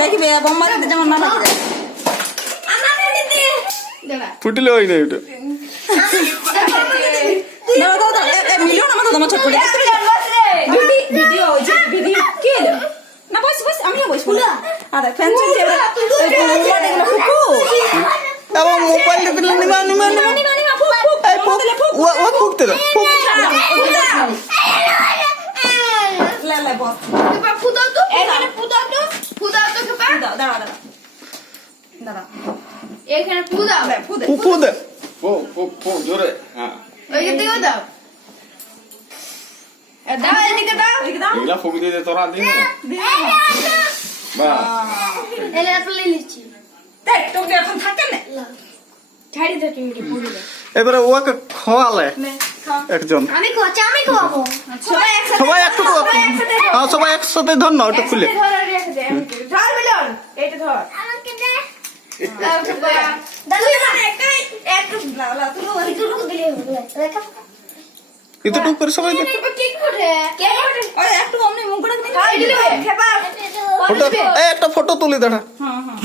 দেখবে বোম্বা দিতে যেমন মাথা ফুটিলে হয় না ওটা মিলিয়ন আমার দাদা ছোট ভিডিও ভিডিও কি এলো না বস বস আমিও বসবো আরে ফ্যান চলছে ফুকু এবং মোবাইল দিলে নিমা নিমা নিমা এই ফুক ও ফুকতে দাও ফুক লা লা বস ফুটাও তো এখানে ফুটাও তো কে দাঁড়া দাঁড়া দাঁড়া এখানে ফুটাও ফুদে ফু দে ফু জোরে হ্যাঁ ওই দিকে দাও দাও এদিকে দাও এগুলা ফুক দিয়ে দে তোরা দিন বা এলে আপনি লিচি দেখ তোকে এখন থাকে না ছাড়ি দাও তুমি পুরো এবারে ওকে খাওয়ালে একজন আমি খাওয়াবো সবাই একটু হ্যাঁ সবাই একসাথে ধর না ওটা খুলে ধর রেখে দে ধর মিলন এইটা ধর আমাকে দে দাদু মানে একটু লা তুলো একটু দিলে রেখা এতটুকু করে সবাই দেখ কেক ফুটে ওই একটু অমনি মুখ করে দিন খাই দিলে খেপা ওটা এই একটা ফটো তুলে দাঁড়া হ্যাঁ হ্যাঁ